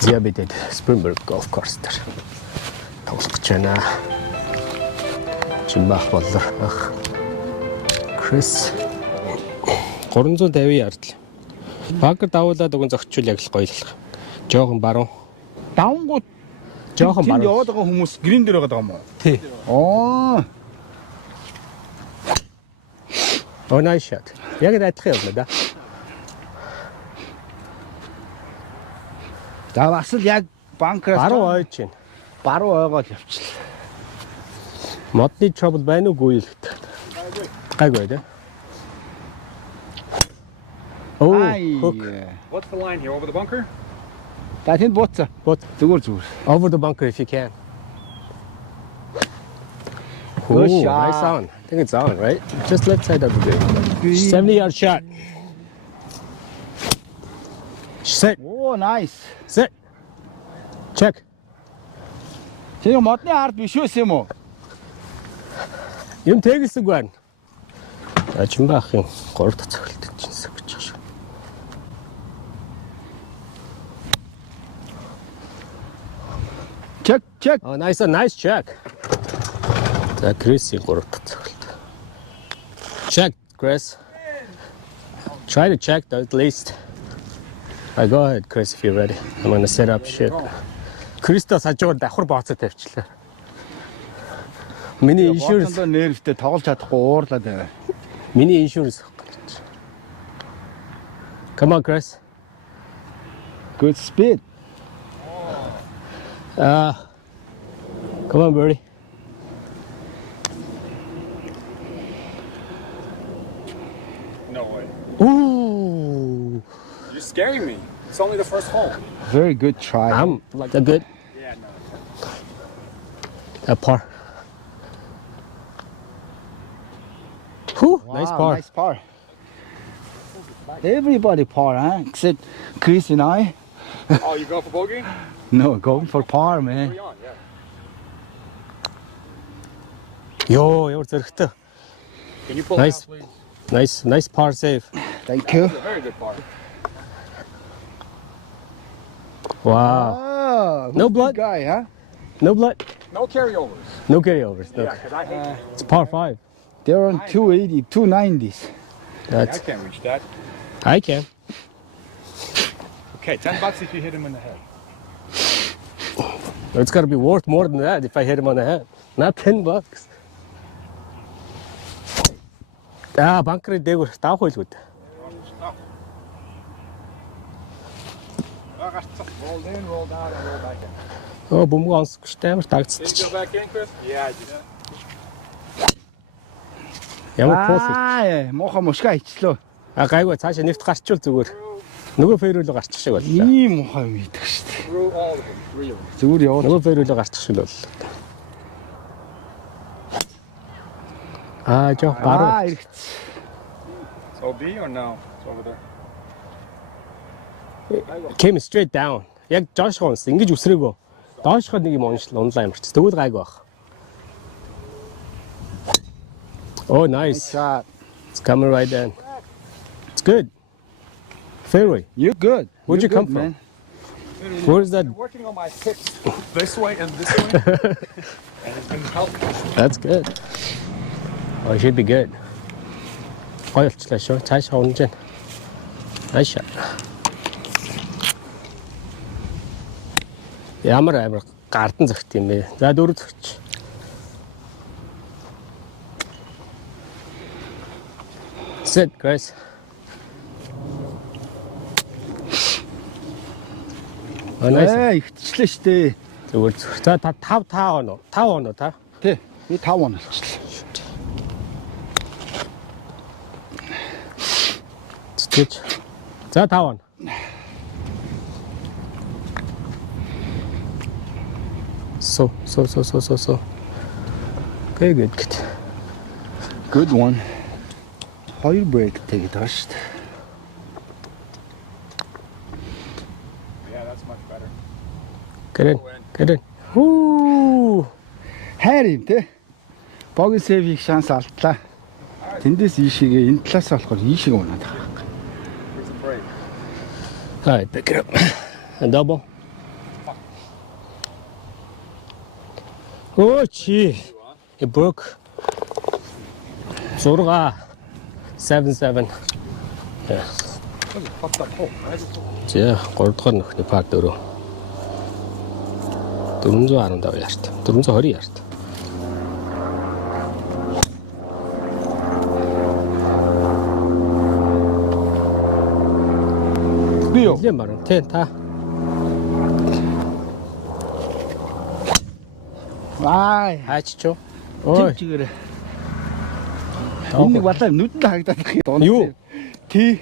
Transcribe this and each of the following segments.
Diabetes Springbok golf course дээр тоглох гэж байна. Жимбах боллоо. Крис 350 ярд л. Банкер давуулаад өгөн зөгчүүл яг л гоё л. Жохон баруун. Давангууд жохон тэнд баруун. яваад байгаа хүмүүс грин дээр байгаа юм уу? Тий. Оо. Oh nice shot. Яг л адилхан явна да. За бас л яг банкраас Баруун ойж байна. баруун ойгоо л явчихлаа. Модны trouble байна уугүй л гэдэг. Гайгүй да. Oh, hook. What's the line here? Over the bunker? За тэнд бууцаа. But Зүгээр. over the bunker if you can. Good Ooh, shot. nice on. I think it's on, right? Just left side of the green. 70-yard shot. Sit. Оо, nice. Sit. Check. Тэр модны ард биш үс юм уу? Юм тэгэлсэг байна. Жимбахын 3 дахь цогцолтод чинь гэж байна. Check. Oh, nice check. За Крисийн 3 дахь цогцолт. Check, Chris. Try to check though, at least. Go ahead, Chris, if you're ready. I'm gonna set up shit. Кристос хажууд давхар бооцоо тавьчлаа. Миний insurance, Боцондоо нервтэй тоглож чадахгүй уурлаад байна. миний insurance. Come on, Chris. Good speed. Come on, birdie. No way. Ooh, You're scaring me. It's only the first hole. Very good try. I'm like a good. Yeah, no. A par. Whew, Wow, nice par. Nice par. Everybody par, huh? Except Chris and I. Oh, you go for bogey? No, going for par, man. Carry on, yeah. Yo, ямар зөрөгтэй. Can you pull Nice. it out, please? Nice par save. Thank you. It's a very good par. Wow. Oh, No good blood? guy, huh? No blood, No carryovers. no carryovers. No. Yeah, because I hate It's par 5. They're on 280, 290s. I That's can't reach that. I can. Okay, $10 if you hit him in the head. It's got to be worth more than that if I hit him on the head. Not $10. Банкер дээгүүр таах байлгүй. Rolled in, rolled out, and rolled back in. Бөмбөг онцгой амар Did тагцчих. you go back in, Chris? Yeah, I did. Ямар пуус. Муухай мушгаа ичлөө. Гайгүй цаашаа нэвт гарчвал зүгээр. Нөгөө фейрүүлээ гарчих шиг боллоо. Ийм муухай юм идэг шүү дээ. Through all of them, really. Зүгээр яваад. Нөгөө фейрүүлээ гарчих шиг боллоо. Жоо баруун. Иргэц. It's OB or no? It's over there. Came straight down. Яг Josh Hons ингэж үсрээгөө. Доошход нэг юм унлаа юмарч. Тэгвэл гайгүй бах. Oh, nice. Shot. It's coming right in. It's good. Fairway. You're good. Where'd You're you come good, from? man. Where's that? I'm working on my hips this way and this way. And it's been helping. That's good. Oh, it should be good. Ойлчлаа шүү. Цаашаа унаж байна. Nice shot. Ямар гардан зөгт юм бэ? За 4 зөгч. Sit, Chris. Nice. Ихтчлээ шүү дээ. Зүгээр. За 5 оноо. 5 оноо та. Тий. Би 5 он болчихлоо. Стич. За 5 оноо. So. Okay, good. Good one. Хоёр break тэгээд байгаа шүү дээ. Yeah, that's much better. Get in. Woo! Хайр юм те. Боги сейвийг шанс алдлаа. Тэндээс ийшээгээ энэ талаас болохоор ийшээгээ унаад байгаа. Here's a break. All right, pick it up. A double. Oh, gee. It broke. 6, 7. Yeah. За 3 дахь нөхний пар 4. 415 ярд. 420 ярд. Би юу? Нэлээд баруун. Тэ та. Аа, Хаач. Ой. чигээрээ. Энэ балаа нүдэнд хагдаад их дунд. Юу? Тий.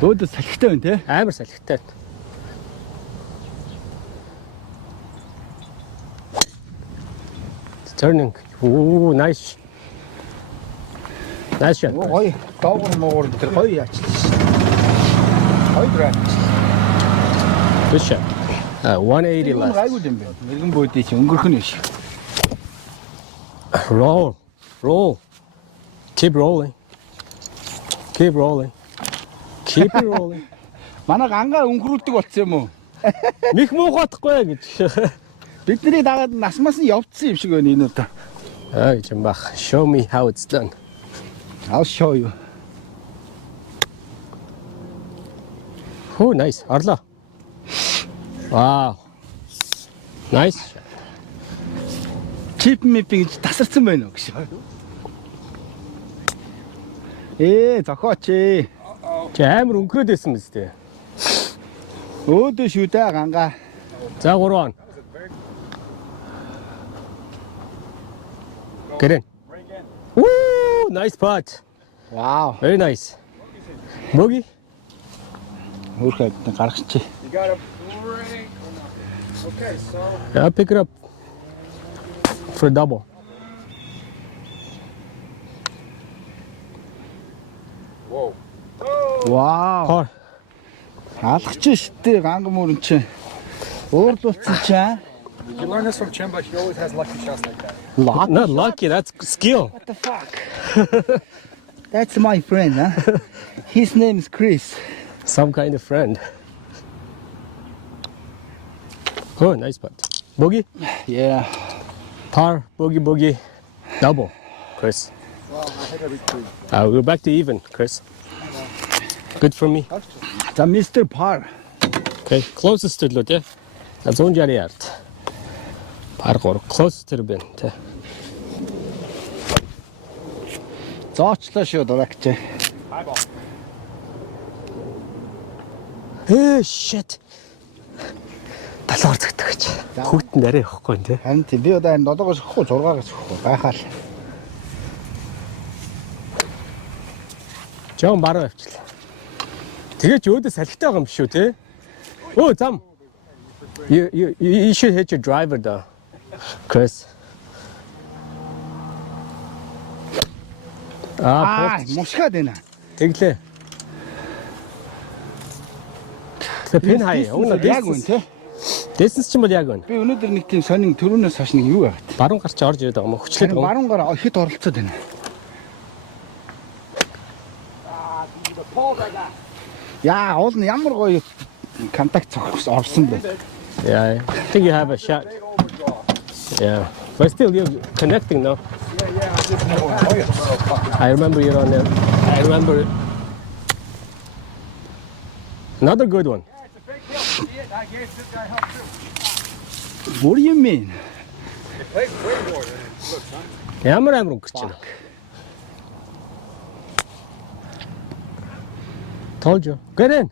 Өөдөө салхитай байна те. Амар салхитай. Turning. Ooh, nice. Nice shot. Гоё. Доогор моогор тэр гоё яачлаа. Гоё драйв. Good shot. 180 Энэ left. гайгүй юм байна. Мэргэн бөөдий чи өнгөрөх нь биш. Roll. Keep rolling. Keep rolling. Keep it rolling. Манай гангаа өнгөрүүлдэг болцсон юм уу? Мих муухайхгүй гэж. Бидний дагаад насмаас нь явцсан юм шиг байна энэ удаа. Гэж юм бах. Show me how it's done. I'll show you. Oh, nice. Орлоо. Wow. Nice. Chip мипи гэж тасарсан байна уу гэж. Зохооч. Чи амар өнгөрөөд байсан биз дээ. Өөдөө шүү дээ гангаа. За 3 он. Get in. Woo! Nice putt. Wow. Very nice. Bogey. Өөрхөд гаргачих. You got a break. Okay, so I'll pick it up for a double. whoa. Wow. Par. Хаалгач штэ ганга мөрөн чи. Уурлуулсан чи аа. Did you learn this from Chimba? He always has lucky shots like that. Not lucky, that's skill. What the fuck? That's my friend, huh? His name is Chris. Some kind of friend. Oh, nice putt. Bogey. Yeah. Par. Bogey. Double. Chris. Well, I hit every three. We're back to even, Chris. Good for me. За Mr. Par. Okay, closest to Lute. That's 160 yard. Par 3. Closest to the bin. Зоочлоо шүү дурагч. High ball. Oh, shit. Талаар зөгтөг гэж. Хүүтэн арай явахгүй нэ. Харин тийм би одоо энэ 7-оос өгөхгүй 6-аас өгөхгүй гайхаал. Жон бараа авчлаа. Тэгээ ч өөдөө салхитай байгаа юм шүү те. Оо зам. You should hit your driver though. Chris. Мушгаад байна. Тэглээ. Тэгээ пин хаяа. Яг үн те. Distance ч юм бол яг байна. Би өнөөдөр нэг тийм сонин төрөнөөс хойш нэг юу байгаад. Баруун гарч орж ирээд байгаа юм уу? Хүчлээд байгаа. Баруун гараа ихэд оролцоод байна. Яа, уул нь ямар гоё контакт орсон бэ. Yeah, I think you have a shot. Yeah, but still you're connecting now. Yeah, I just know. Oh, yeah. I remember you're on there. I remember it. Another good one. Yeah, it's a big deal. See it? I gave this guy help too. What do you mean? They played way more than it looks, huh? Ямар амар өнгөрч байна. Told you. Get in.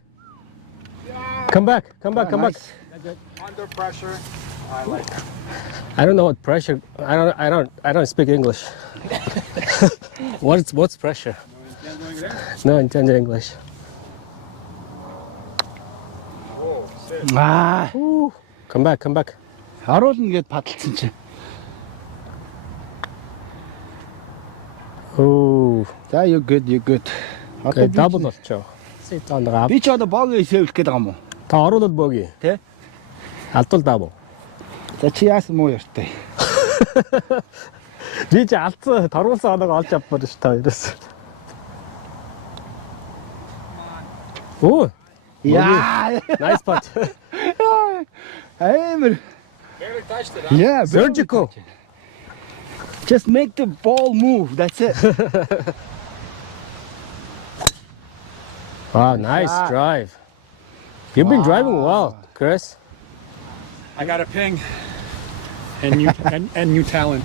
Come back. Nice. Under pressure. I like it. I don't know what pressure. I don't speak English. What's pressure? No intended English. Whoa, sit. Аа, Ooh. Come back. харуулна гэд падалцсан чи. Ooh. За you good. Okay, double болчоо. Sit on the gap. Би ч одоо богийн сэвлэх гээд байгаа юм уу? Та оруулаад бооги. Тэ? Алдвал double. За чи яасан муу яртай. Би ч алдсан торгуулсан оног олж авмаар ш та хоёроос. Оо, Яа. Nice putt. Амар. Barely touched it. Yeah, Surgical. Just make the ball move. That's it. Wow, nice shot. drive. You've been driving Wow. well, Chris. I got a ping. And new and new talent.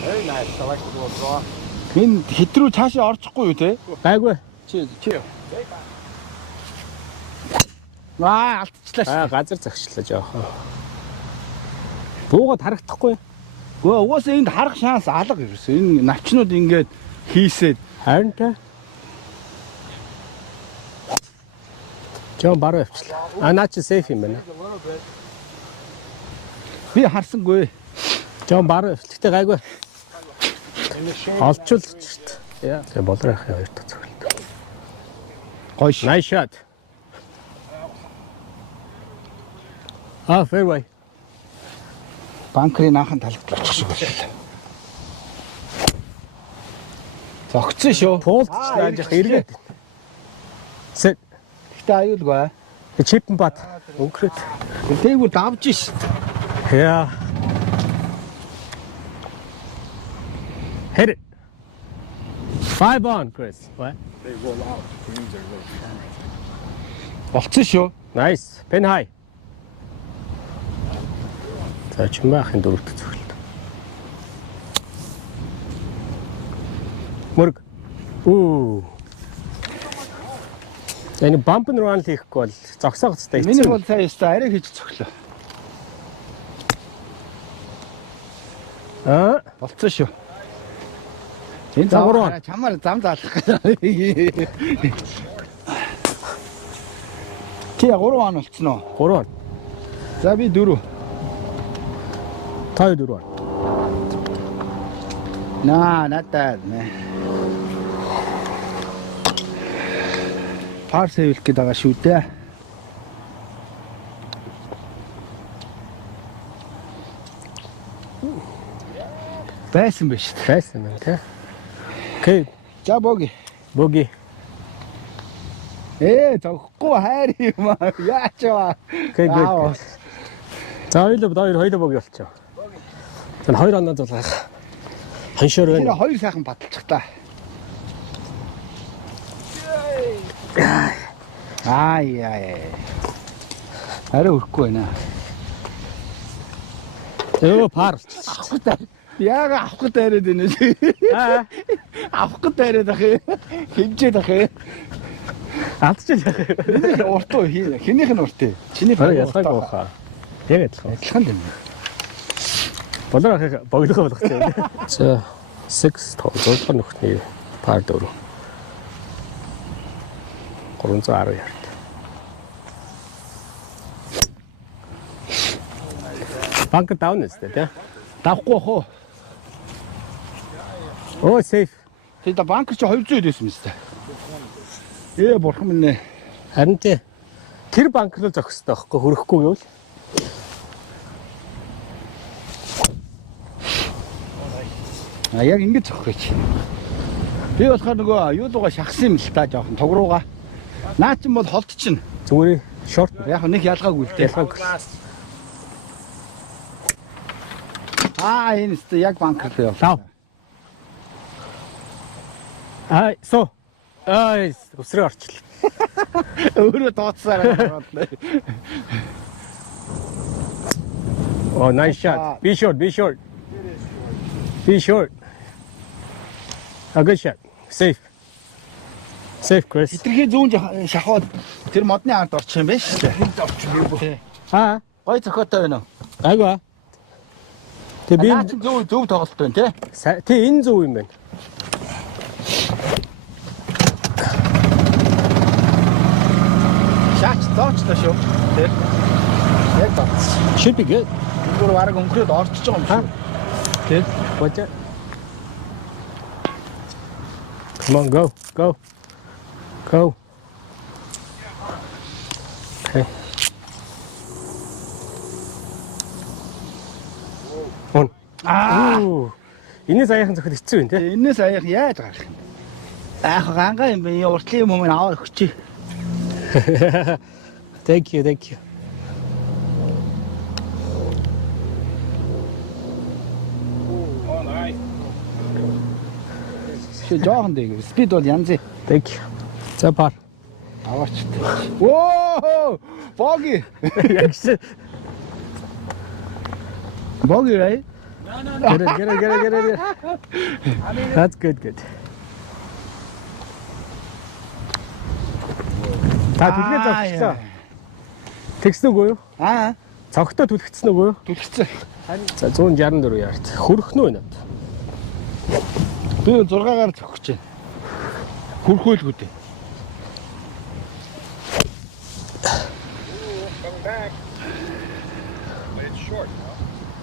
Very nice. I like the ball draw. Энэ хитрүү цаашаа орчихгүй юу те? Гайгүй. Чи. Алдчихлаа. Газар зогчлоо жоохон. Буугаад харагдахгүй. Угаасаа энд харах шанс алга ерөөсөө. Энэ навчнууд ингээд хийсээд Харин тэ. Жоо баруу явчлаа. Наа чи сейф юм байна. би харсангүй. Жоо баруу явчлаа. Гэтэ гайгүй. Олчулж шүү дээ. Тэгээ болрохын хоёр дахь цогт. Гоё ш. Nice shot. Fairway. Банкрын анхан талд очих шиг боллоо. Зогцсон шүү. Пуулчлаа яах эргээд. Set. Гэтэ аюулгүй. Chip and putt. Өнгөрөөд. Тээгүүр давж ш. Yeah. Hit it. 5 on, Chris. What? They roll out. Greens are a little firmer. Болцсон шүү. Nice. Pin high. За чимээхын дөрөвт цогт. Мөрг. Оо. Энэ bump and run хийхгүй бол зогсоох хэвээр. Миний бол цаа ястаа арай хийж цоглоо. Болцсон шүү. Энэ Загвар. чамаар зам заалах гэдэг. Чи 3 он болцсон уу? 3 он. За би 4. Та 4 он. Not that, man. Пар сэвлэх гээд байгаа шүү дээ. Байсан биш. Байсан юм тий. Окей. За боги. Bogey. Зогхгүй хайр юм аа. Яачаа. Окей, good. За хоёул bogey болчихоо. За 2 оноо зулгах. Ханшаар Тэр байна. хоёр сайхан баталчих та. Яа. Арай өрөхгүй байна. Пар. Авахгүй таа. Яага авахгүй таарад байна үү? Авахгүй таарад ах. Хэмжээд ах. Алдчихлаа. Энийг урт уу хийнэ. Хинийх нь урт ээ. Чиний Ялгаагүй баха. Яг адилхан. адилхан юм. Болоо боглохоо болгочихъя. За 6 6 нөхний пар 4. 310 ярд. Банк даун нэстэ тий. Давхгүй бах уу? Оо сейф. Тэр да банк чи 200 байсан юм шүү дээ. Бурхан минь нэ. Харин тий. Тэр банк руу зогсдог байхгүй хөрөхгүй гэвэл. Яг ингэж зогсооч. Би болохоор нөгөө юу лугаа шахсан юм л та жоохон туг руугаа. Наа чин бол холт чин. Зүгээр шорт Яг нэг ялгаагүй л дээ. Энэ ч яг банк руу явлаа. Тав. So. Өсрөө орчлоо. Өөрөө дооцсаар. Oh, nice shot. Be short. Be short. A good shot. Safe, Chris. Хитрхи зүүн шахаад тэр модны ард орчих юм байна шүү дээ. Гой зохиотой байна уу? Айгаа. Тэг би Наа чи зөв тоглолт байна тий. Тэг энэ зөв юм байна. Шаач зоочлоо шүү. Тий. Яг зооц. Should be good. Зүгээр бараг өнгөрөөд орчиж байгаа юм шүү. Тий. Watch it. Come on, go. Okay. On. Энэс аяхан зөвхөн хэцүү юм тий. Энээс аяах яаж гарах юм? ганга юм бэ? Уртлын юм аваад өгч. Thank you, thank you. Oh, nice. Чи жоохон дэг. Спид бол янз. Thank you. За пар. Аваач. Оо! Боги. Якш. Боги right? Get it. That's good. Та түлхээ зогсчихлоо. Тэгсэн үгүй юу? Аа, Цогтой түлхсэн үгүй юу? түлхсэн. За 164 ярд. Хөрөхнөө надад. Би 6-гаар зогсож байна. Хүрхөөлгүй дээ. Coming back. But it's short, no?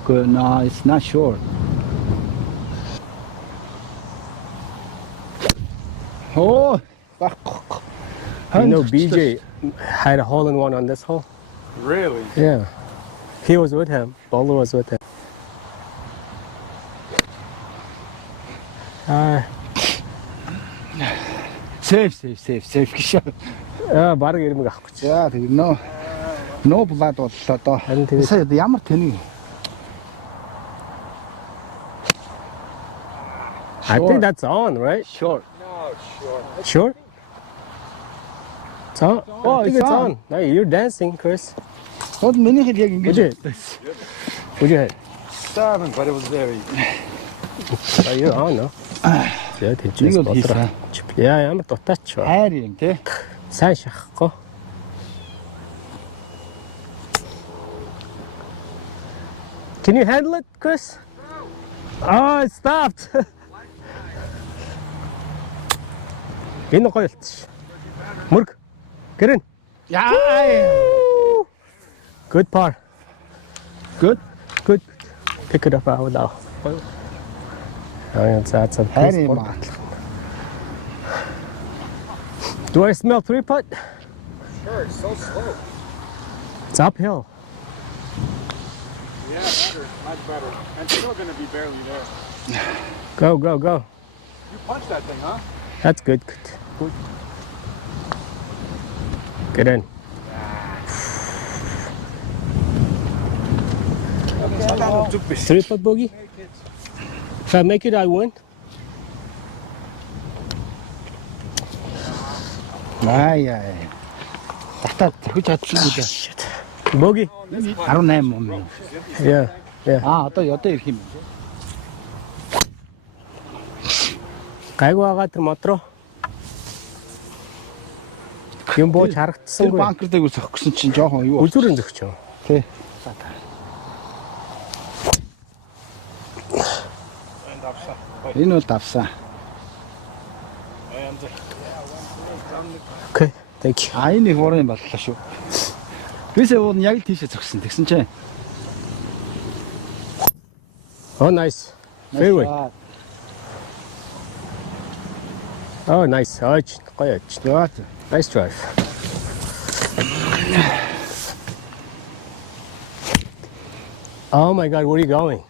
Good. No, it's not short. Oh, багхгүй. You know BJ had a hole in one on this hole? Really? Yeah. He was with him. Bowler was with him. Safe гэж. Бараг ирмэг авахгүй чи. За тэг no blood боллоо доо. Харин тэгээд- Сая ямар тэнийг. I think that's on, right? Short. No, it's short. Sure? It's on. Oh, I think it's it's on. on. No, you're dancing, Chris. Ход миний хэл яг ингэж. Would you hit? Seven, but it was very. Oh, you're on, no? Yeah, Нэг бол хийсэн. Yeah, ямар дутаач ба. Хайр юм тий. Сайн шахахгүй. Can you handle it, Chris? Oh, it stopped. Энэ гоёлт. Мөрг. Гэрэн. Яа. Good par. Good. Good. Pick it up out now. Ayun, that's a Хайр юм аа. Do I smell three putt? Sure, it's so slow. It's uphill. Yeah, better. Much better. And still going to be barely there. Go. You punched that thing, huh? That's good. Get in. Three putt bogey. If I make it, I win. Яа. Татаа зөхөж чадсан үү? Shit. Bogey. 18 юм. Yeah. Одоо ирэх юм. Гайгүй байгаа тэр мотроо. Юм бооч Тэр харагдсангүй. банкер дээр зөхсөн чинь жоохон юу. Үзүүрэн зөгчөө. Тий. Энэ бол давсан. Okay. Thank you. А энэ их урын боллоо шүү. Бисээ уун яг л тийшээ зөгсөн. Тэгсэн чинь. Oh, nice. Fairway. Oh, nice. Гоё. Яа. Nice drive. Oh my God, where are you going?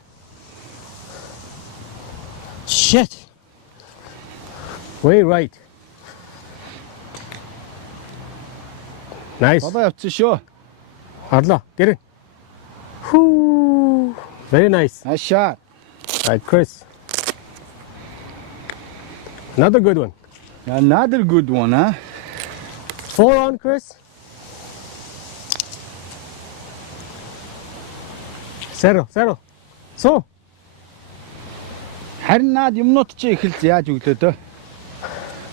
Shit. Way right. Nice. Одоо явчихсан шүү. Hardla, get it. Whoo. Very nice. Nice shot. All right, Chris. Another good one. Another good one, huh? 4 on, Chris. Zero. So. Харин наад юмнууд чи их л яаж өглөө дөө.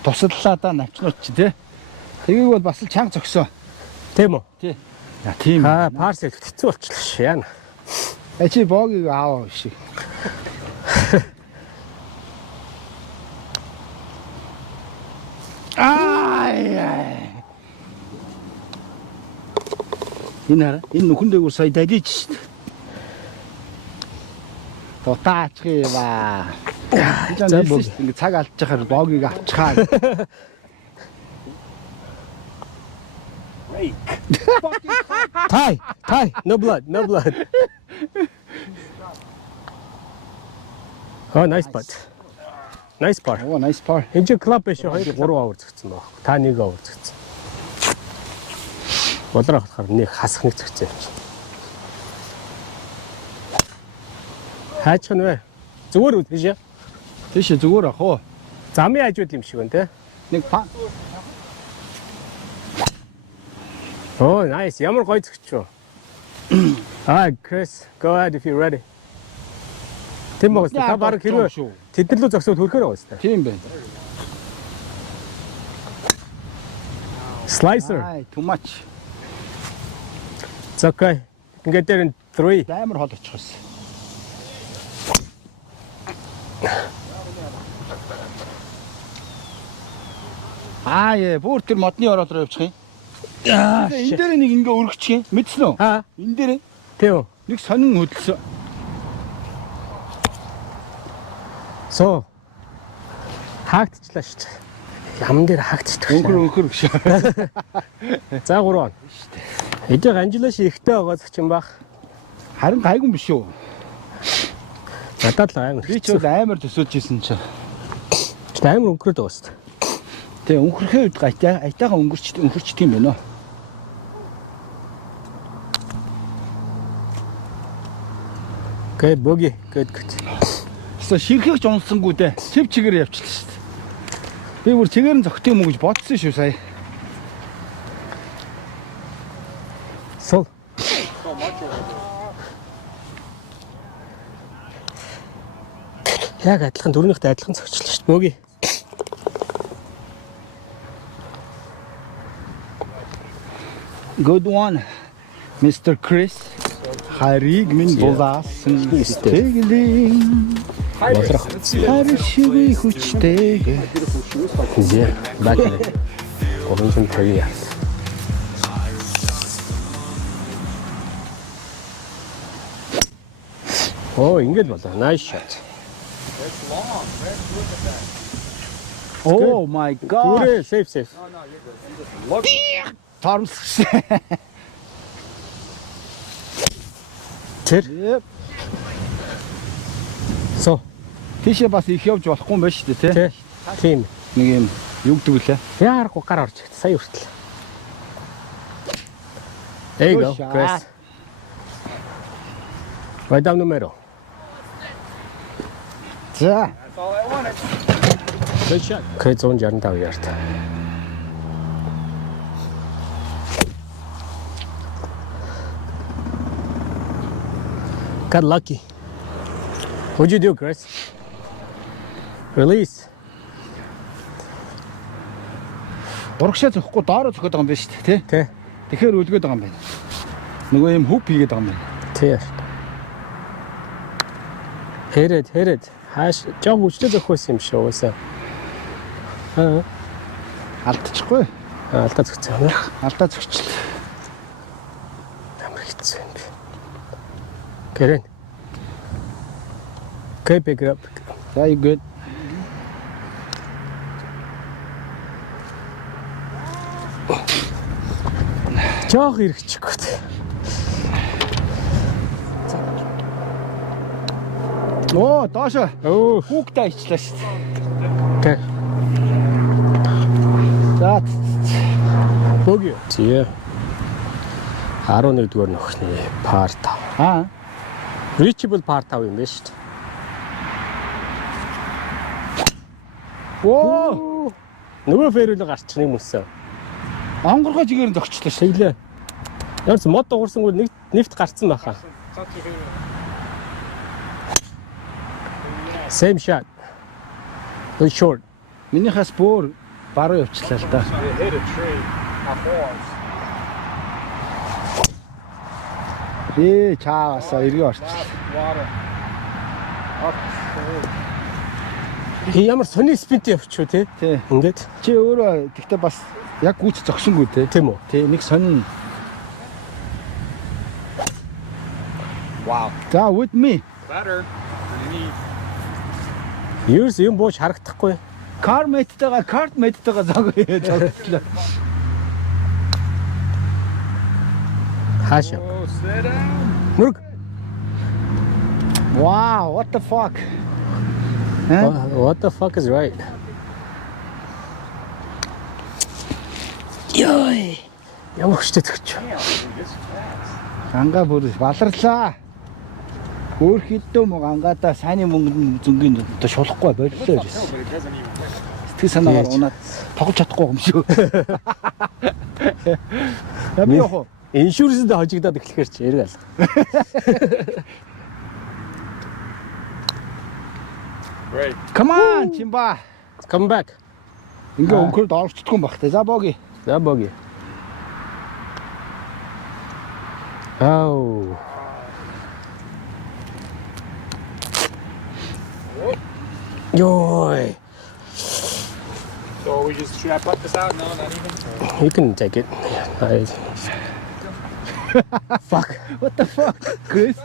Тусаллаа да навчнууд чи тий. Тэгийг бол бас л чанга зөксөө. Тийм үү? Тий. Я тийм. Парс хэцүү болчихлоо ш. Яана. Чи богийг ааваа шиг. Ай. Энэ нүхэн дээгүүр сая дажиж шүү дээ. Тотаачих ба. За бог. Ингээ цаг алдчихаар богийг авчихаа. Tie. No blood. Oh, nice putt. Nice par. Оо, nice par. Энд чинь клуб биш 2 3 овер зөгцсөн баг. Та 1 овер зөгцсөн. Болроо хатахаар нэг хасах нэг зөгцсөн юм чи. Хаачих нь вэ? Зүгээр үү тийш. Тийш зүгээр ах уу. Замын хажууд юм шиг байна те. Нэг па. Oh, nice. Ямар гоё зөгч шүү. Alright, Chris, go ahead if you're ready. Тэм багс та баг хэрвээ тэднэр лөө зогсоод хөрөхөр байгаа шүү дээ. Тийм байна. Slicer. Too much. It's okay. You can get there in 3. Амар хол очихсан. Яа, бүр тэр модны ороод руу явчих юм. Энэ дээр нэг ингээ өргөчих юм. Мэдсэн үү? Энэ дээр Тэв. нэг сонин хөдөлсөн. So. Хаагдчихлаа шүү дээ. Ям дээр хаагдчихдаг. Өнхөр гэж. За 3 он. Эдгээр Анжелаш ихтэй байгаа зочин баг. Харин гайгүй биш үү? Надад л амар. Би ч бол амар төсөөлж исэн чи. Амар өнгөрөөд байгаа шүү дээ. Тэгээ өнхөрхөө үед айтайгаа өнхөрчдөг юм байна. Good boogie. Good. Тэсээ ширхэх ч унсангүй дээ. Цэв чигээр явчихлаа шүү дээ. Би бүр чигээр нь зогт юм уу гэж бодсон шүү сая. So. Яг адилхан дөрөвнийхтэй адилхан зогчлоо шүү дээ. Бoogie. Good one, Mr. Chris. Хариг минь булаасан сэтгэлийн харшгүй хүчтэй. Зэ баклэ. Оронсон тэрия. Оо, ингэж болоо. Nice shot. Oh my god. Гүрээ, safe. Тормс. Тэр. Yep. So. Тийшээ бас их явж болохгүй юм байна шүү дээ, тий? Тийм. Нэг юм юу гэдэг вүлээ? Яарахгүй гар орж ирсэн. Сая хүртэл. There you go, Good shot. Chris. Right down the middle. За. That's all I wanted. Good shot. Chris 165 ярд. Got lucky. What'd you do, Chris? Release. Урагшаа зөхгүй доороо зөхөд байгаа юм байна шүү дээ, тий? Тэ. Тэгэхээр үлгээд байгаа юм байна. Нөгөө юм хүүп хийгээд байгаа юм байна. Тэ. Хэрэд. Хааш жоо хүчлээ зөхөөс юм шүү уусаа. Алдчихгүй. Алдаа зөгцөө. Алдаа зөгчлээ. Амар хэцүү юм би. Кэрэн. Okay, pick it up. За, you good. Жоох ирчихгүй. Оо, доошо. Оо, Хүүхдээ ичлээ шүү дээ. okay. За, Бoogie. Тий. 11 дугаар нөхний par 5. Reachable par 5 юм байна шүү дээ. Оо, Нөгөө фэрүүл гарч нэг мөсөө. онгоргоо жигээр нь зогчлоо шүү. Шиглээ. Ямар ч мод дуурсангүй нэг нефт гарцсан байхаа. Same shot. Too short. Минийхээс бүр баруун явчлаа л да. It hit a tree. My horns. Чаавасаа эргээ орчих. Water. Ямар сони спинт явчихв те. Тий. Ингээд Чи өөрөө тэгтээ бас яг гүйц зогсонгүй те. тийм үү? Тий, нэг сонин. Wow. За, with me. Better. Underneath. Ерөөс юм бууж харагдахгүй. Картмейттайгаа зогтлоо. Хаашаа. Oh, sit down. Мөрг. Wow, what the fuck? What the fuck is right? Йой. Ямар хөштэй төгч. Ганга бүр баларлаа. Өөрхийдөө мөн гангаадаа сайны мөнгөнд зөнгөний одоо шулахгүй боллоо No, гэсэн. but it doesn't even work. Тэг санаагаар унаад тоглож чадахгүй юм шүү. Яби яах вэ? Иншүрэнсэд хожигдоод эхлэхээр чи яриг алга. Great. Come on, Чимба. Come back. Ингээ өнгөрөд орчихдгүй юм бах те. За боги. За боги. Oh. Йой. So we just should I pluck this out? No, not even. You can take it. Fuck. What the fuck? Chris.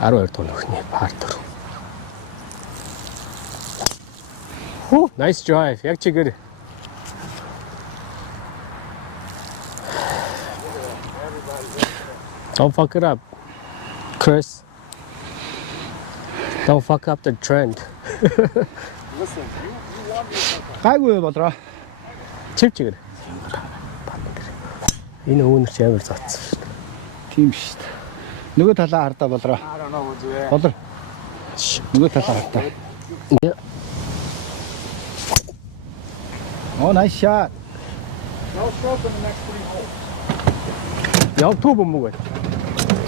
12 тонн өгнө. Партер. Whew, nice drive. Яг чигээр. Don't fuck it up, Chris. Don't fuck up the trend. Listen, you want me to Гайгүй болроо. Чив чигээр. Энэ өөнөр ч амар цацсан. Тийм шүү дээ. Нөгөө талаа хардаа болроо. I don't know what to do. Болор. Нөгөө талаа хардаа. Yeah. Oh, nice shot. No stroke in the next 3 holes. Яв төв бөмбөг бай.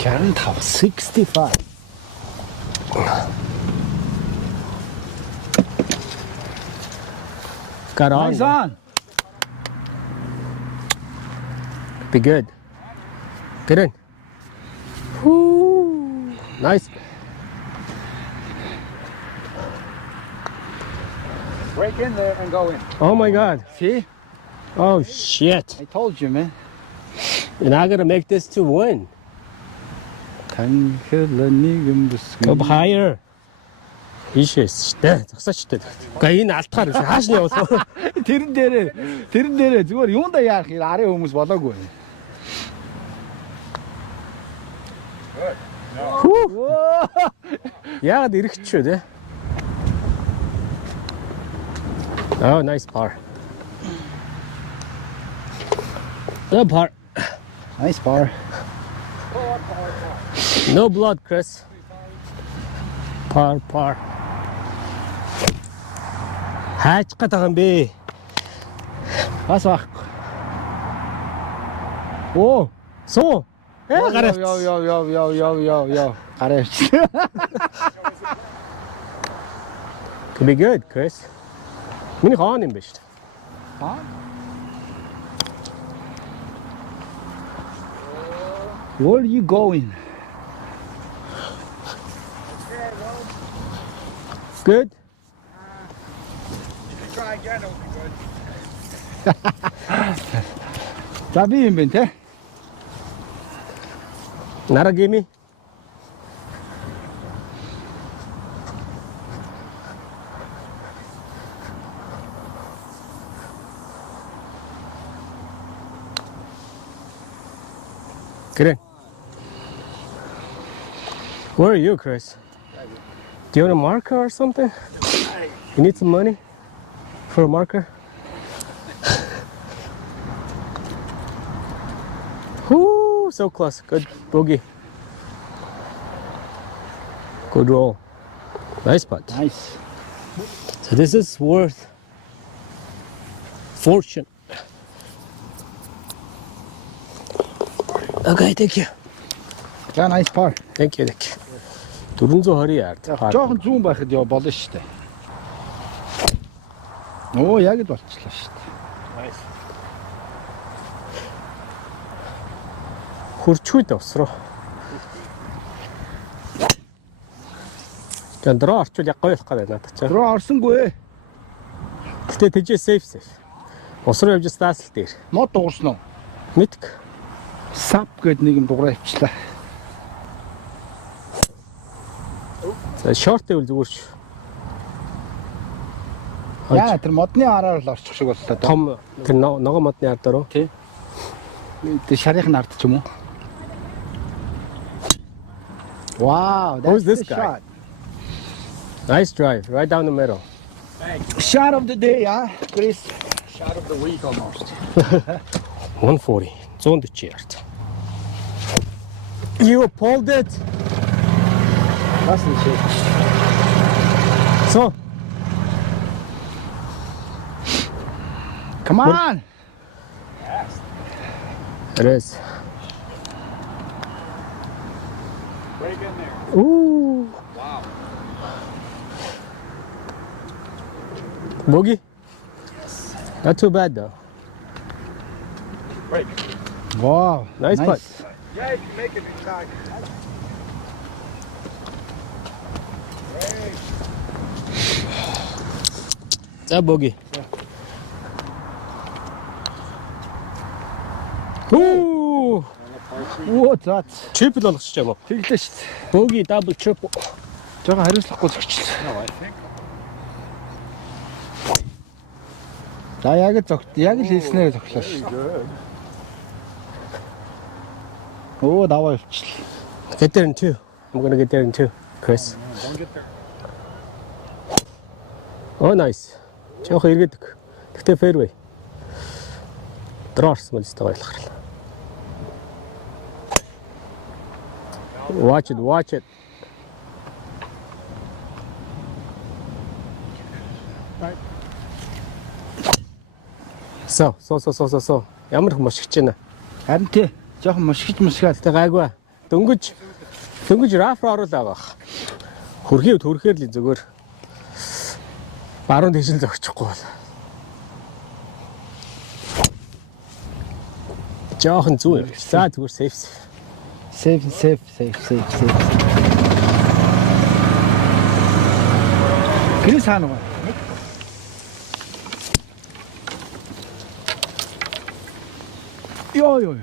65, 65. Got on. Nice on. Be good. Get in. Woo. Nice. Break in there and go in. Oh my God. See? Oh shit. I told you, man. You're not gonna make this to win. Go higher. Ишээс штэ. Загсаач штэ. Гэхдээ энэ алтгаар хааш нь явуулсан. Тэрэн дээрээ зүгээр юунда яах юм арын хүмүүс болоогүй. Яагаад ирэхчүү те? Oh, nice par. Good par. Nice bar. No blood, Chris. Par, par. Хаач гатахан бэ? Бас баг. Оо, суу. Гараа. Яа. Гараа. Could be good, Chris. Миний хаан юм биш. Where are you going? Good. Try again, it'll be good. За би юм бэ те. Nara gimme. Get in. Where are you, Chris? Do you want a marker or something? You need some money for a marker? Whoo, so close. Good bogey. Good roll. Nice putt. Nice. So this is worth fortune. Okay, thank you. За nice par. Thank you, thank you. 420 яард. Жохон зүүн байхад яа болно шүү дээ. Оо яг л болчихлоо шүү дээ. Nice. Хурчгүй давсроо. Дроо орчвол яг гоё болох гэдэг надад ч. Руу орсонгүй. Гэтэ тэжээ safe. Ус руу явж стаасл дээр. Мод дуурсан уу? Мэдг. Sap гэд нэг юм дуурай авчлаа. За short гэвэл зүгээр ш. Яа тэр модны араар л орчих шиг боллоо. Том тэр ногоо модны ар дээр үү? Тий. Тэр шарийн ард ч юм уу? Wow, Who's that's this the guy? shot. Nice drive, right down the middle. Shot of the day, huh, Chris? Shot of the week almost. 140. It's on the chart. You pulled it. Nasıl şey? So, Come on! it is. Break in there. Ooh. Wow. Bogey? Not too bad though. Break. Wow, Nice putt. Yeah, you can make it inside. 자, bogey. Ooh. What that? Triple болгочихжээ мó. Тэглээ шүү дээ. Bogey, double, triple. Жага хариуцлахгүй зогчлоо. No, I think. За яг л хэлснээр зогслоо шүү. Good. Оо даваа явчихлаа. Get there in two. I'm gonna get there in two, Chris. Don't get there. Oh, nice. Жохон эргэдэг. Гэхдээ fairway. Дроорс мөн өстой байлгахрал. Watch it, watch it. Right. So. Ямар их мушгиж байна. Харин тий. Жохон мушгаад. Тэ гайгүй. Дөнгөж раф оруулаа баг. Хүрхээр л зүгээр. Баруун дэшил зогчихгүй бол. Жохон зүгээр. За зүгээр safe. Safe. Крис хаана вэ? Йоо.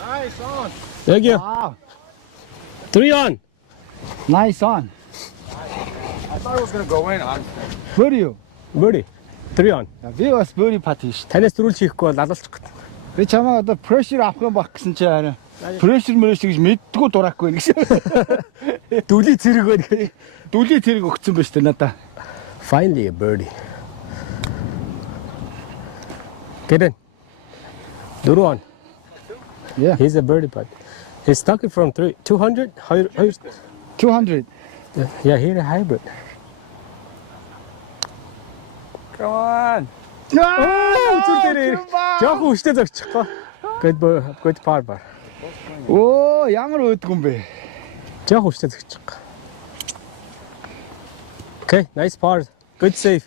Nice on. Thank you. Wow. 3 on. Nice on. I thought it was going to go in, honestly. For you. Birdie. 3 on. Би бас бөри пат шүү дээ. Танаас төрүүлж хийхгүй бол алуулчих гэдэг. Би чамаа одоо pressure авах юм баг гэсэн чи харин pressure гэж мэддгүү дураагүй гэсэн. Дүлийн зэрэг байна. Дүлийн тэрэг өгцөн байна шүү дээ надаа. Finally a birdie. Get in. 4 on. Yeah. He's a birdie putt. He's stuck it from 200. 200. Yeah, he's a hybrid. Come on. Зүр дээр жоохон хүчтэй зогчихгоо. Good par bar. Оо, ямар өөдгөн бэ? Жоохон хүчтэй зогчихгоо. Okay, nice par. Good save.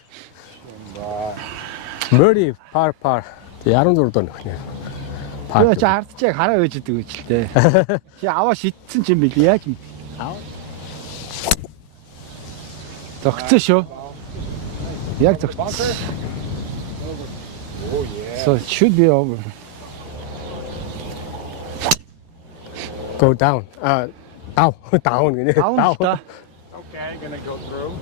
Birdie par. 16 доо нөхнө. Тэгээ чи хардчааг хараа байж идэг үуч л дээ. Чи аваа шидсэн ч юм бил яаж юм. Зогцсон шүү. Яг зогцсон. Oh, yeah. So it should be over. Go down. Down гинэ. Down та. Okay, going to go through.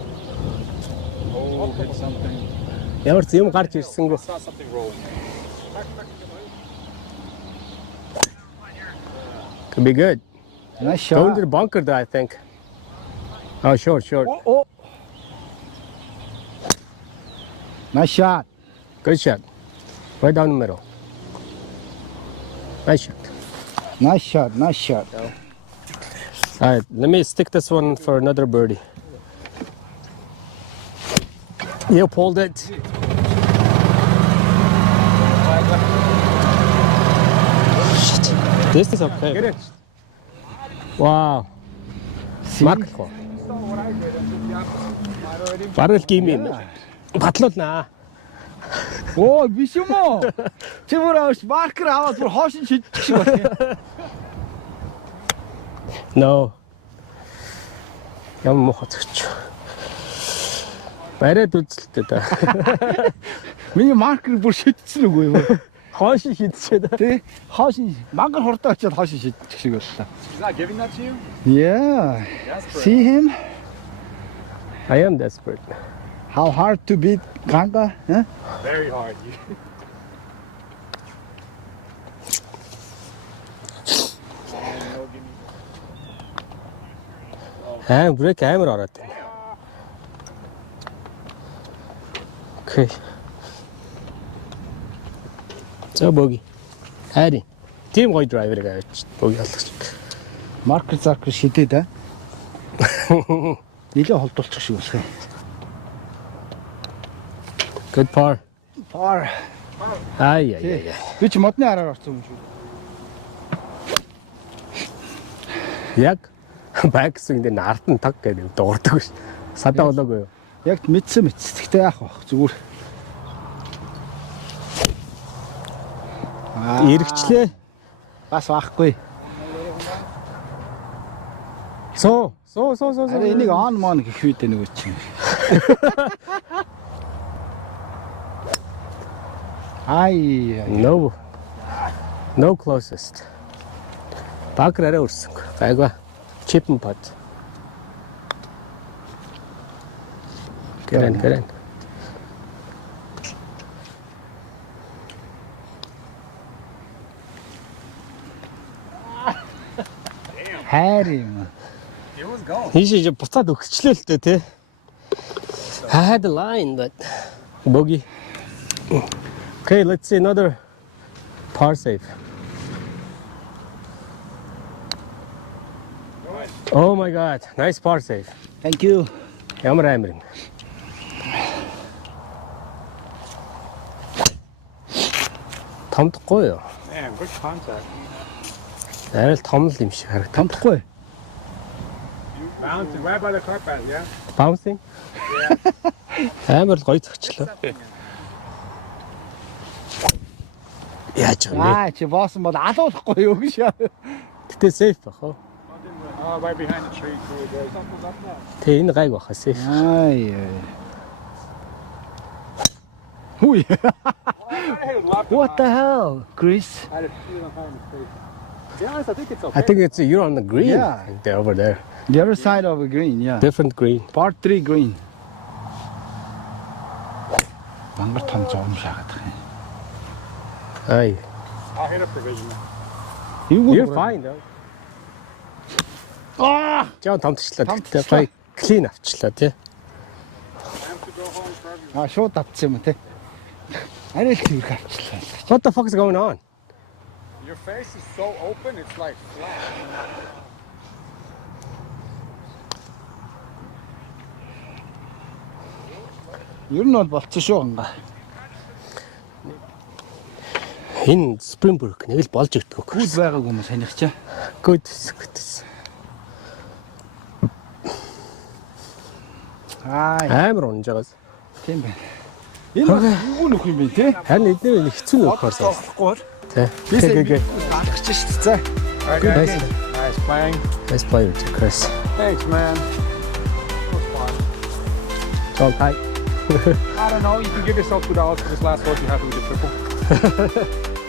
Oh, hit something. Ямар ч юм гарч ирсэнгүй. Saw something rolling. Could be good. Nice Going shot. to the bunker though, I think. Oh, short. Oh. Nice shot. Good shot. Right down the middle. Nice shot. Nice shot. All right, let me stick this one for another birdie. You pulled it. Shit. This is okay. Get in. Wow. Mark. Барал гейм юм. Батлуулнаа. Оо, биш юм уу? Чи бүр авч маркер аваад бүр хоошин шидчих шиг байна. No. Ямар мохот ч. Барайд үзэлтэй та. Миний маркер бүр шидсэн үгүй юу? Хоошин шидчихээ та. Тэ? Хоошин мангар хурдан очиод хоошин шидчих шиг боллоо. He's not giving that to you? Yeah. Desperate. See him? I am desperate. How hard to beat Ganga? Huh? Very hard. 브레이크 амар ороод байна. Окей. За боги. Хайри. Тим гоё драйверыг авч боги алгач. Маркер заркер шидэд аа. Нилээ холдуулчих шиг байна. Good par. Пар. Ай. Би ч модны араар орсон юм шүү. Яг баксвинг дээр ард нь таг гэдэг дуурдаг ш. Садаа болоогүй юу? Яг мэдсэн. Гэхдээ яах вэ? Зүгээр. Иргэчлээ. Бас байхгүй. Соо. Араа энийг он мон гэх үед нэг үуч юм. Ай. No closest. Бакр арай өрсөн. Гайгаа. Chip and putt. Гэрэн. Хайр юм. It was gone. Хийшээ буцаад өгчлээ л дээ тий. I had the line but bogey. Okay, let's see another par save. Oh my god, nice par save. Thank you. Ямар амар юм. Томдохгүй юу? Man, good contact. Арай л том л юм шиг харагдав. Томдохгүй. Bouncing right by the carpet, yeah? Bouncing? Амар л гоё зөгчлөө. Яаж вэ? Аа чи боосон бол алуулахгүй юу гэж. Гэтэ safe байх оо. Oh, right behind the tree. Cool, guys. Тэ энэ гайг баха safe. Ай. Хүй. What the hell, Chris? I had a feeling behind the face. To be honest, I think it's okay. I think you're on the green. Yeah. They're over there. The other side of the green, yeah. Different green. Part 3 green. Мангар том зовм шахаад байна. Ай. I'll hit a provision. You're fine though. Аа! Жаа томтчлаа. Томтчлаа. Гоё clean авчлаа тий. Time to go home for everyone. Аа шууд татсан юм те. Арай л зүрх авчлаа. What the fuck is going on? Your face is so open, it's like flat. Ер нь бол болцсон шүү анга. Энэ Springbrook нэг л болж өгдөг. Good байгааг хүмүүс санийх чаа. Good. Аа Амар унж байгаас. тийм байна. Энэ бол юу нөх юм бэ те? Харин эдгээр нэг хэцүү нөхөр сонс. Болохгүй. Тий. Гээ. Даалгаж шүү дээ. За. All right, Nice. guys. Nice playing. Let's play with you, Chris. Thanks, man. It was fun. All tight. I don't know. You can give yourself $2 for this last hole if you're happy with the triple.